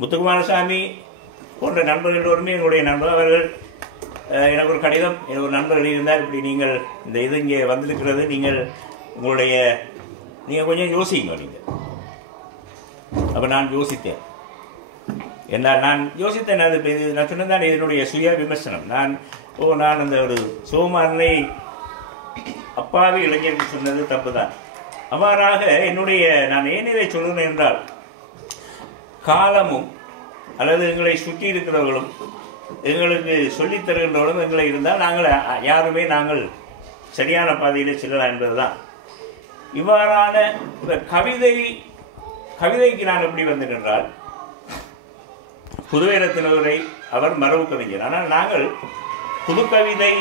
முத்துக்குமாரசாமி போன்ற நண்பர்கள் எல்லோருமே என்னுடைய நண்பர். அவர்கள் எனக்கு ஒரு கடிதம், எனக்கு ஒரு நண்பர் எழுதியிருந்தார், இப்படி நீங்கள் இந்த இது இங்கே வந்திருக்கிறது, நீங்கள் கொஞ்சம் யோசிங்க நீங்கள். அப்போ நான் யோசித்தேன். நான் யோசித்தேன், அது நான் சொன்னதான் இதனுடைய சுய விமர்சனம். நான் அந்த ஒரு சோமாரனை அப்பாவி இளைஞருக்கு சொன்னது தப்பு தான். அவ்வாறாக நான் ஏன் இதை சொல்லுறேன் என்றால், காலமும் அல்லது எங்களை சுற்றி இருக்கிறவர்களும் எங்களுக்கு சொல்லித் தருகின்றவர்களும் எங்களை இருந்தால் நாங்கள் சரியான பாதையில் செல்லலாம் என்பதுதான். இவ்வாறான கவிதைக்கு நான் எப்படி வந்தேன் என்றால், புதுவைரத்தினரை அவர் மரபு கவிஞர். ஆனால் நாங்கள் புதுக்கவிதை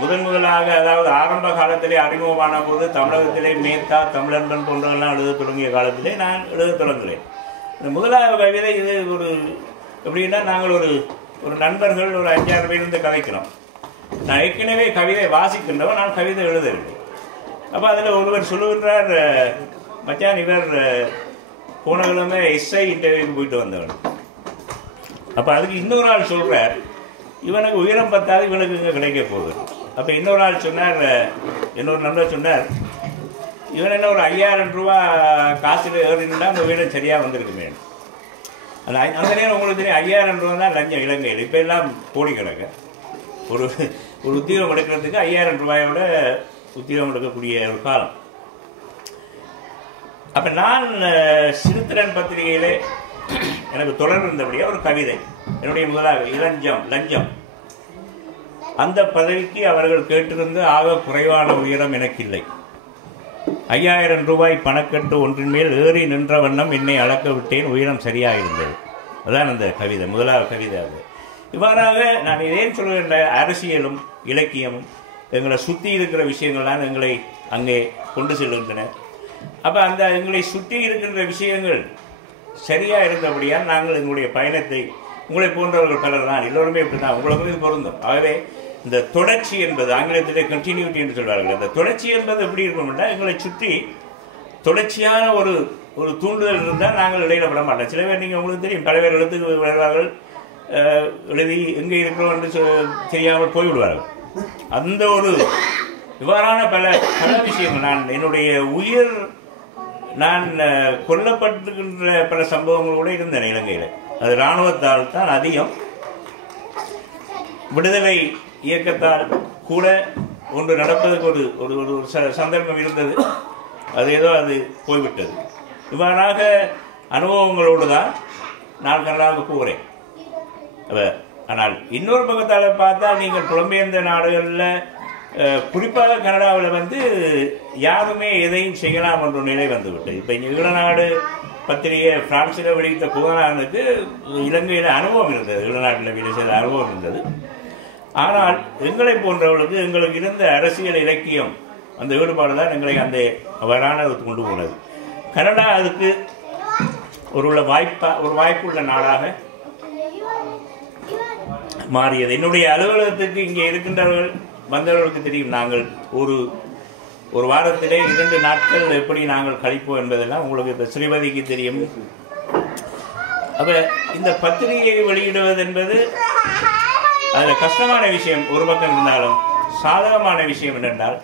முதலாக, அதாவது ஆரம்ப காலத்திலே அறிமுகமான போது தமிழகத்திலே மேத்தா, தமிழன்பன் போன்றவெல்லாம் எழுத தொடங்கிய காலத்திலே நான் எழுத தொடங்குகிறேன். இந்த முதலாவது கவிதை இது எப்படின்னா, நாங்கள் ஒரு நண்பர்கள் ஒரு 5-6 பேர் இருந்து கதைக்கிறோம். நான் ஏற்கனவே கவிதை வாசிக்கின்றவன், நான் கவிதை எழுதவில்லை. அப்போ அதில் ஒருவர் சொல்லுகின்றார், மச்சான் இவர் போன கிழமை எஸ்ஐ இன்டர்வியூக்கு போயிட்டு வந்தவன். அப்போ அதுக்கு இன்னொரு ஆள் சொல்கிறார், இவனுக்கு உயரம் பத்தாது, இவனுக்கு இங்கே கிடைக்க போகுது. அப்போ இன்னொரு ஆள் சொன்னார், இன்னொரு நண்பர் சொன்னார், இவன் என்ன ஒரு 5000 ரூபா காசில் ஏறினா அந்த உயரம் சரியாக வந்திருக்குமே. அந்த நேரம் உங்களுக்கு தெரியும், 5000 ரூபா தான் லஞ்சம் இலங்கையில். இப்போ எல்லாம் கோடி கணக்கு. ஒரு உத்தியோகம் எடுக்கிறதுக்கு 5000 ரூபாயோட உத்தியோகம் எடுக்கக்கூடிய ஒரு காலம். அப்போ நான் சிறுத்திரன் பத்திரிகையிலே எனக்கு தொடர்பு இருந்தபடியாக ஒரு கவிதை, என்னுடைய முதலாக லஞ்சம். அந்த பதவிக்கு அவர்கள் கேட்டிருந்து ஆக குறைவான உயரம் எனக்கு இல்லை. 5000 ரூபாய் பணக்கட்டு ஒன்றின் மேல் ஏறி நின்ற வண்ணம் என்னை அளக்க விட்டேன், உயரம் சரியாக இருந்தது. அதுதான் அந்த கவிதை, முதலாவது கவிதை. அது இவ்வாறாக நான் ஏன் சொல்கின்ற அரசியலும் இலக்கியமும் எங்களை சுற்றி இருக்கிற விஷயங்கள்லாம் எங்களை அங்கே கொண்டு செல்கின்றன. அப்போ அந்த எங்களை சுற்றி இருக்கின்ற விஷயங்கள் சரியாக இருந்தபடியால் நாங்கள் எங்களுடைய பயணத்தை, உங்களை போன்றவர்கள் பலர் தான், எல்லோருமே இப்படி தான், உங்களுக்கு இது பொருந்தும். ஆகவே இந்த தொடர்ச்சி என்பது ஆங்கிலத்திலே கண்டினியூட்டி என்று சொல்வார்கள். அந்த தொடர்ச்சி என்பது எப்படி இருக்கணும்னா, எங்களை சுற்றி தொடர்ச்சியான ஒரு தூண்டுதல் இருந்தால் நாங்கள் இடையில விட மாட்டோம். சில பேர் நீங்கள் உங்களுக்கு தெரியும், பல பேர் எழுத்துக்கு வருவார்கள், எழுதி எங்கே இருக்கிறோம் என்று தெரியாமல் போய்விடுவார்கள். அந்த இவ்வாறான பல விஷயங்கள் நான் கொல்லப்பட்டிருக்கின்ற பல சம்பவங்களோடு இருந்தேன் இலங்கையில். அது இராணுவத்தால் தான் அதிகம். விடுதலை இயக்கத்தால் கூட ஒன்று நடப்பதற்கு ஒரு சந்தர்ப்பம் இருந்தது. அது போய்விட்டது. இவ்வாறாக அனுபவங்களோடு தான் நான் கனடாவுக்கு போகிறேன். ஆனால் இன்னொரு பக்கத்தால் பார்த்தால், நீங்கள் புலம்பெயர்ந்த நாடுகளில் குறிப்பாக கனடாவில் யாருமே எதையும் செய்யலாம் என்ற நிலை வந்துவிட்டது. இப்போ இங்கே ஈழநாடு பத்திரிகை பிரான்சில் வெளியிட்ட புகழானுக்கு இலங்கையில் அனுபவம் இருந்தது, ஈழநாட்டில் வேலை செய்த அனுபவம் இருந்தது. ஆனால் எங்களை போன்றவர்களுக்கு எங்களுக்கு இருந்த அரசியல் இலக்கியம் அந்த ஈடுபாடு தான் எங்களை அந்த வரானதுக்கு கொண்டு போனது. கனடா அதுக்கு ஒரு வாய்ப்புள்ள நாடாக மாறியது. என்னுடைய அலுவலகத்துக்கு இங்கே இருக்கின்றவர்கள் வந்தவர்களுக்கு தெரியும், நாங்கள் ஒரு வாரத்திலே 2 நாட்கள் எப்படி நாங்கள் கழிப்போம் என்பதெல்லாம் உங்களுக்கு இப்போ ஸ்ரீமதிக்கு தெரியும். அப்போ இந்த பத்திரிகையை வெளியிடுவது என்பது அதில் கஷ்டமான விஷயம் ஒரு பக்கம் இருந்தாலும், சாதகமான விஷயம் என்னென்றால்,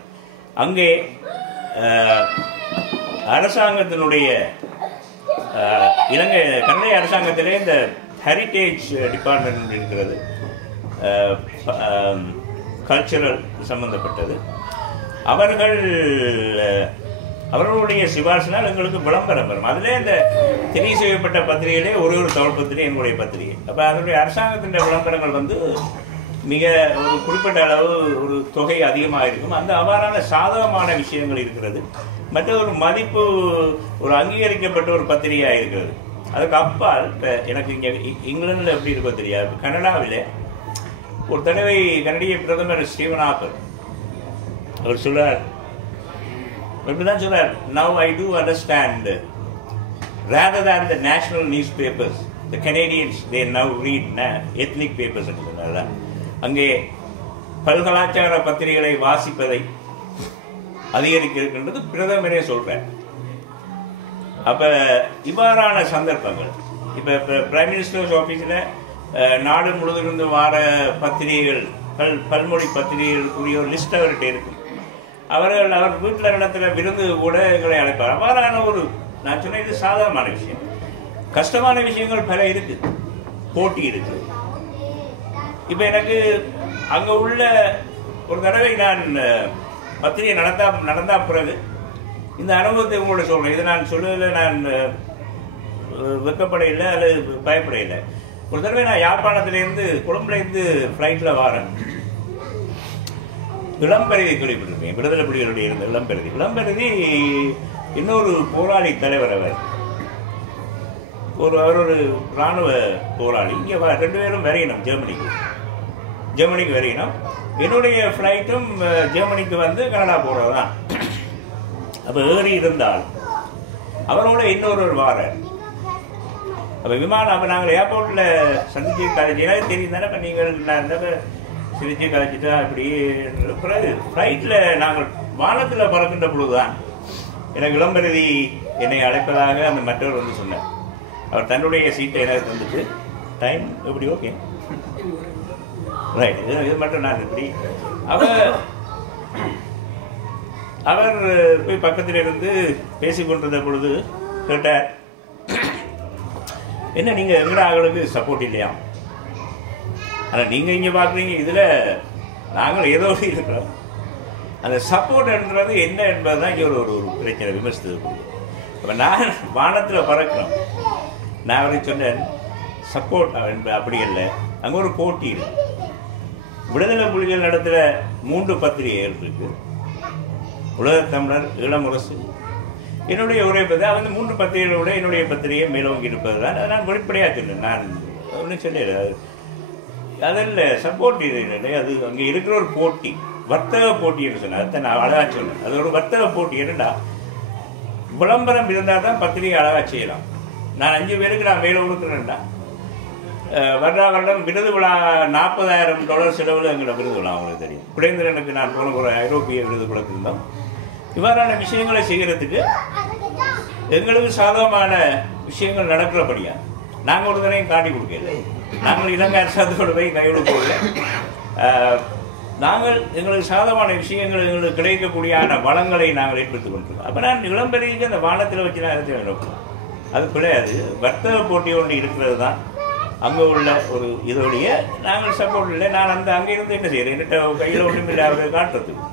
அங்கே அரசாங்கத்தினுடைய கனடிய அரசாங்கத்திலே இந்த ஹெரிட்டேஜ் டிபார்ட்மெண்ட் இருக்கிறது, கல்ச்சரல் சம்பந்தப்பட்டது. அவர்களுடைய சிபாரிசினால் எங்களுக்கு விளம்பரம் வரும். அதிலே இந்த தெரிவு செய்யப்பட்ட பத்திரிகையிலே ஒரு தமிழ் பத்திரிகை என்னுடைய பத்திரிகை. அப்போ அதனுடைய அரசாங்கத்தின் விளம்பரங்கள் மிக ஒரு குறிப்பிட்ட அளவு ஒரு தொகை அதிகமாக இருக்கும். அந்த அவ்வாறான சாதகமான விஷயங்கள் இருக்கிறது. மற்ற ஒரு மதிப்பு, ஒரு அங்கீகரிக்கப்பட்ட ஒரு பத்திரிகையாக இருக்கிறது. அதுக்கு அப்பால் இப்போ எனக்கு இங்கே இங்கிலாந்தில் எப்படி இருக்கோ தெரியாது, கனடாவில் ஒரு தடவை கனடிய பிரதமர் ஸ்டீவன் ஹார்ப்பர் அவர் சொல்றார், இப்படிதான் சொல்றார், now I do understand, rather than the national newspapers, the Canadians they now read ethnic papers என்று சொன்னார். அங்கே பல்கலாச்சார பத்திரிகைகளை வாசிப்பதை அதிகரிக்க இருக்கின்றது பிரதமரே சொல்றார். அப்ப இவ்வாறான சந்தர்ப்பங்கள் இப்போ பிரைம் மினிஸ்டர்ஸ் ஆஃபீஸில் நாடு முழுவதிலிருந்து வார பத்திரிகைகள் பல்மொழி பத்திரிகைகளுக்குரிய ஒரு லிஸ்ட் அவர்கிட்ட இருக்கும். அவர் வீட்டில் நடத்துகிற விருந்து கூட எங்களை அழைப்பார். அவ்வாறான ஒரு நான் சொன்ன இது சாதாரணமான விஷயம். கஷ்டமான விஷயங்கள் பல இருக்கு, போட்டி இருக்கு. இப்போ எனக்கு அங்கே உள்ள ஒரு தடவை நான் பத்திரிகை நடந்தா பிறகு இந்த அனுபவத்தை உங்களோட சொல்றேன். இதை நான் சொல்லுவதில் நான் வெக்கப்பட இல்லை அல்லது பயப்பட இல்லை. ஒரு தடவை நான் யாழ்ப்பாணத்திலேருந்து கொழும்புலேருந்து ஃப்ளைட்டில் வரேன். இளம்பெருதி கேள்விப்பட்டிருக்கேன். விடுதலை புலிகளுடைய இருந்த இளம்பெருதி இன்னொரு போராளி தலைவர். அவர் ஒரு இராணுவ போராளி. இங்கே 2 பேரும் வரையணும் ஜெர்மனிக்கு வரையணும். என்னுடைய ஃப்ளைட்டும் ஜெர்மனிக்கு வந்து கனடா போகிறது தான். அப்போ ஏறி இருந்தால் அவரோட இன்னொருவர் வாரார். அப்போ விமானம் அப்போ நாங்கள் ஏர்போர்ட்டில் சந்திச்சு கலைச்சி எனக்கு தெரியும் தானே. இப்போ நீங்கள் நான் சிரிச்சு கலைச்சிட்டா இப்படி பிறகு ஃப்ளைட்டில் நாங்கள் வானத்தில் பறக்கின்ற பொழுதுதான் எனக்கு இளம்பெருதி என்னை அழைப்பதாக அந்த மற்றவர் வந்து சொன்னார். அவர் தன்னுடைய சீட்டை எனக்கு தந்துட்டு டைம் எப்படி ஓகே ரைட் இது மட்டும் நான் இப்படி அவர் போய் பக்கத்தில் இருந்து பேசிக்கொண்டிருந்த பொழுது கேட்டார், என்ன நீங்கள் எங்கட ஆளுக்கு சப்போர்ட் இல்லையா? ஆனால் நீங்கள் இங்கே பார்க்குறீங்க, இதில் நாங்கள் ஏதோ இருக்கிறோம். அந்த சப்போர்ட்ன்றது என்ன என்பது தான் இங்கே ஒரு பிரச்சனை விமர்சித்தது. அப்போ நான் வானத்தில் பறக்கிறோம். நான் அவருக்கு சொன்னேன் சப்போர்ட் அப்படி இல்லை, அங்கே ஒரு போட்டி இருக்கு. விடுதலை புலிகள் நடத்துகிற 3 பத்திரிகைகள் இருக்கு. உலகத்தமிழர், ஈழமுரசு, என்னுடைய உரை பற்றி அந்த 3 பத்திரிகைகளோட என்னுடைய பத்திரிகை மேலோங்கி இருப்பது தான். நான் வெளிப்படையாக சொன்னேன். நான் ஒன்றும் சொல்லல, அதில் சப்போர்ட் இல்லை. அது அங்கே இருக்கிற ஒரு போட்டி, வர்த்தக போட்டி என்று சொன்னேன். அதை நான் அழகா சொன்னேன். அது ஒரு வர்த்தக போட்டி. என்னடா விளம்பரம் இருந்தால் தான் பத்திரிகை அழகா செய்யலாம். நான் 5 பேருக்கு நான் மேலே கொடுக்குறேன்டா. வருடம் விருது விழா $40,000 செலவில் எங்களோட விருது விழா அவங்களுக்கு தெரியும். குடேந்திரனுக்கு நான் போன ஒரு ஐரோப்பிய விருது கொடுத்திருந்தோம். இவ்வாறான விஷயங்களை செய்கிறதுக்கு எங்களுக்கு சாதகமான விஷயங்கள் நடக்கிறபடியா நாங்கள் ஒரு தடையும் காட்டி கொடுக்கல. நாங்கள் இலங்கை அரசாங்கத்தோடு போய் கையோடு போகல. நாங்கள் எங்களுக்கு சாதகமான விஷயங்கள் எங்களுக்கு கிடைக்கக்கூடியான வளங்களை நாங்கள் ஏற்படுத்திக் கொண்டிருக்கோம். அப்போ நான் இளம்பெருதிக்கு அந்த வானத்தில் வச்சு நான் நினைப்போம். அது கிடையாது, வர்த்தக போட்டி ஒன்று இருக்கிறது தான் அங்கே உள்ள ஒரு இதோடைய. நாங்கள் சப்போர்ட் இல்லை. நான் அங்கே இருந்து என்ன செய்யறேன், என்கிட்ட கையில் ஒன்றும் இல்லை அவரை காட்டுறதுக்கு.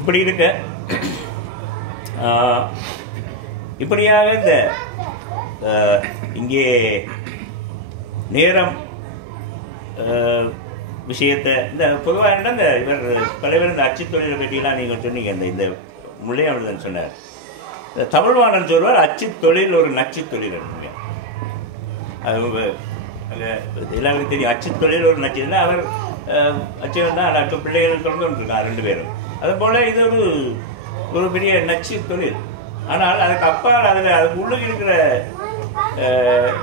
இப்படி இருக்க இப்படியாக இந்த இங்கே நேரம் விஷயத்தை இந்த பொதுவாக இந்த இவர் பலவர் இந்த அச்சு தொழிலை பற்றியெல்லாம் நீங்கள் சொன்னீங்க. இந்த முள்ளையானதன் சொன்னார், தமிழ்வாணன் சொல்வார் அச்சு தொழில் ஒரு நச்சு தொழில் இருக்குங்க. அது எல்லாருக்கும் தெரியும். அச்சு தொழில் ஒரு நச்சு இல்லை. அவர் அச்சு தான் நட்டு பிள்ளைகள் தொடர்ந்து இருக்காங்க 2 பேரும். அதுபோல் இது ஒரு பெரிய நச்சு தொழில். ஆனால் அதுக்கு அப்பால் அதுக்கு உள்ள இருக்கிற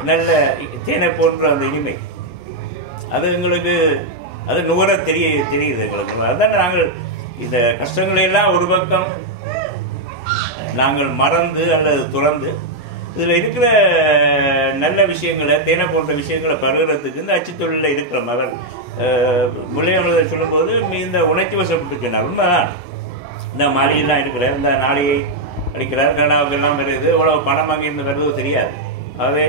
நல்ல தேனை போன்ற அந்த இனிமை அது எங்களுக்கு அது நுகர தெரியுது எங்களுக்கு. அதுதான் நாங்கள் இந்த கஷ்டங்களை எல்லாம் ஒரு பக்கம் நாங்கள் மறந்து அல்லது துறந்து இதில் இருக்கிற நல்ல விஷயங்களை தேனை போன்ற விஷயங்களை பருகிறதுக்கு இந்த அச்சு தொழிலில் இருக்கிறோம். அவர் முள்ளையானதை சொல்லும்போது இந்த உணர்ச்சி வசப்பட்டு சொன்னார். உண்மைதான், இந்த மாலையெல்லாம் இருக்கிறார், இந்த நாளையை அடிக்கிறார், கனடாவுக்கு எல்லாம் வருது, எவ்வளவு பணம் அங்கிருந்து வருதோ தெரியாது. ஆகவே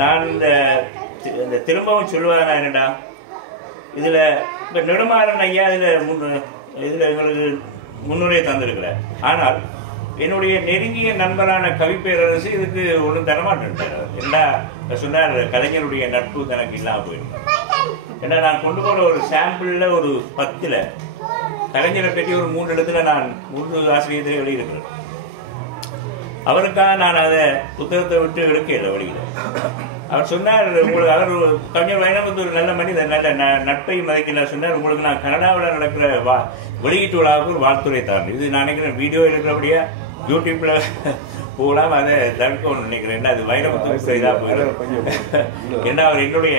நான் இந்த திரும்பவும் சொல்லுவாங்க என்னடா, இதில் இப்போ நெடுமாறன் ஐயா இதில் எங்களுக்கு முன்னுரை தந்திருக்கிறார். ஆனால் என்னுடைய நெருங்கிய நண்பரான கவிப்பேரரசு இதுக்கு ஒன்றும் தரமாட்டேன். எல்லா சொன்னார், கலைஞருடைய நட்பு கணக்கு இல்லாமல் போயிடும். ஏன்னா நான் கொண்டு போகிற ஒரு சாம்பிளில் ஒரு 10 கலைஞரை பற்றி ஒரு 3 இடத்துல நான் 3 ஆசிரியர்களே வெளியிருக்கிறேன். அவருக்காக நான் அதை புத்தகத்தை விட்டு எடுக்கல வழியில். அவர் சொன்னார், உங்களுக்கு அவர் கவிஞர் வைரமுத்து ஒரு நல்ல மனிதர், நல்ல நட்பை மதிக்கல. சொன்னார், உங்களுக்கு நான் கனடாவில் நடக்கிற வெளியீட்டு விழாவுக்கு ஒரு வாழ்த்துறை தரேன். இது நான் நினைக்கிறேன் வீடியோ இருக்கிறபடியா யூடியூப்ல போகலாம், அதை தடுக்கணும்னு நினைக்கிறேன். அது வைரமுத்து இதாக போயிடும். ஏன்னா அவர் என்னுடைய